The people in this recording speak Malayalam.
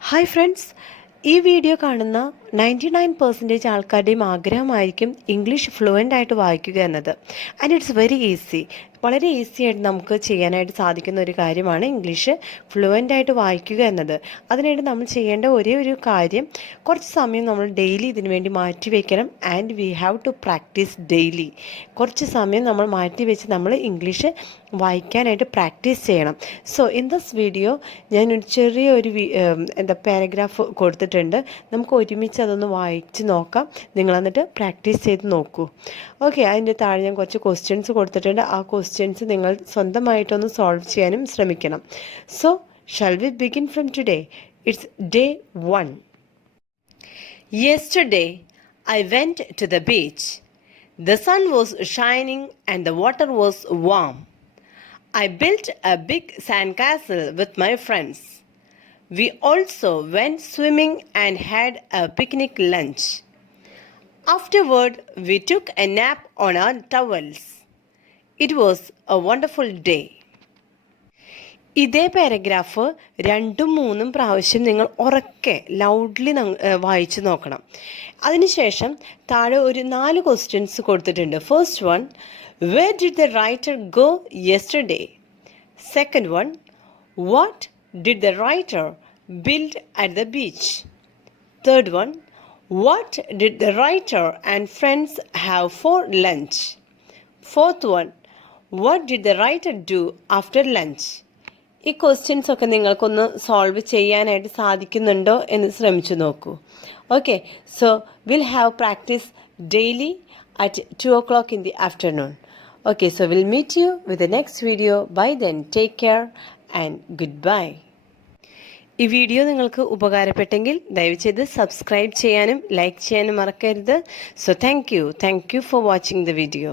Hi friends, ഈ വീഡിയോ കാണുന്ന 99% ആൾക്കാരുടെയും ആഗ്രഹമായിരിക്കും ഇംഗ്ലീഷ് ഫ്ലുവൻ്റ് ആയിട്ട് വായിക്കുക എന്നത്. And it's very easy. വളരെ ഈസി ആയിട്ട് നമുക്ക് ചെയ്യാനായിട്ട് സാധിക്കുന്ന ഒരു കാര്യമാണ് ഇംഗ്ലീഷ് ഫ്ലുവൻ്റ് ആയിട്ട് വായിക്കുക എന്നത്. അതിനായിട്ട് നമ്മൾ ചെയ്യേണ്ട ഒരേ ഒരു കാര്യം, കുറച്ച് സമയം നമ്മൾ ഡെയിലി ഇതിനു വേണ്ടി മാറ്റി വയ്ക്കണം. And we have to practice daily. കുറച്ച് സമയം നമ്മൾ മാറ്റി വെച്ച് നമ്മൾ ഇംഗ്ലീഷ് വായിക്കാനായിട്ട് പ്രാക്ടീസ് ചെയ്യണം. സോ ഇൻ ദിസ് വീഡിയോ ഞാനൊരു ചെറിയൊരു പാരഗ്രാഫ് കൊടുത്തിട്ടുണ്ട്. നമുക്ക് ഒരുമിച്ച് അതൊന്ന് വായിച്ച് നോക്കാം. നിങ്ങൾ എന്നിട്ട് പ്രാക്ടീസ് ചെയ്ത് നോക്കൂ. ഓക്കെ, അതിൻ്റെ താഴെ ഞാൻ കുറച്ച് ക്വസ്റ്റ്യൻസ് കൊടുത്തിട്ടുണ്ട്. ആ ക്വസ്റ്റ്യൻസ് നിങ്ങൾ സ്വന്തമായിട്ടൊന്ന് സോൾവ് ചെയ്യാനും ശ്രമിക്കണം. So shall we begin from today? It's day 1. Yesterday I went to the beach. The sun was shining and the water was warm. I built a big sandcastle with my friends. We also went swimming and had a picnic lunch. Afterward, we took a nap on our towels. It was a wonderful day. ഇതേ പാരഗ്രാഫ് 2-3 പ്രാവശ്യം നിങ്ങൾ ഉറക്കെ ലൗഡ്ലി വായിച്ചു നോക്കണം. അതിനുശേഷം താഴെ ഒരു 4 ക്വസ്റ്റ്യൻസ് കൊടുത്തിട്ടുണ്ട്. First one, where did the writer go yesterday? Second one, what did the writer build at the beach? Third one, what did the writer and friends have for lunch? Fourth one, what did the writer do after lunch? ഈ ക്വസ്റ്റ്യൻസ് ഒക്കെ നിങ്ങൾക്കൊന്ന് സോൾവ് ചെയ്യാനായിട്ട് സാധിക്കുന്നുണ്ടോ എന്ന് ശ്രമിച്ചു നോക്കൂ. Okay, so will have practice daily at 2 o'clock in the afternoon. Okay, so we'll meet you with the next video. By then, take care and goodbye. ഈ വീഡിയോ നിങ്ങൾക്ക് ഉപകാരപ്പെട്ടെങ്കിൽ ദയവ് ചെയ്ത് സബ്സ്ക്രൈബ് ചെയ്യാനും ലൈക്ക് ചെയ്യാനും മറക്കരുത്. So thank you for watching the video.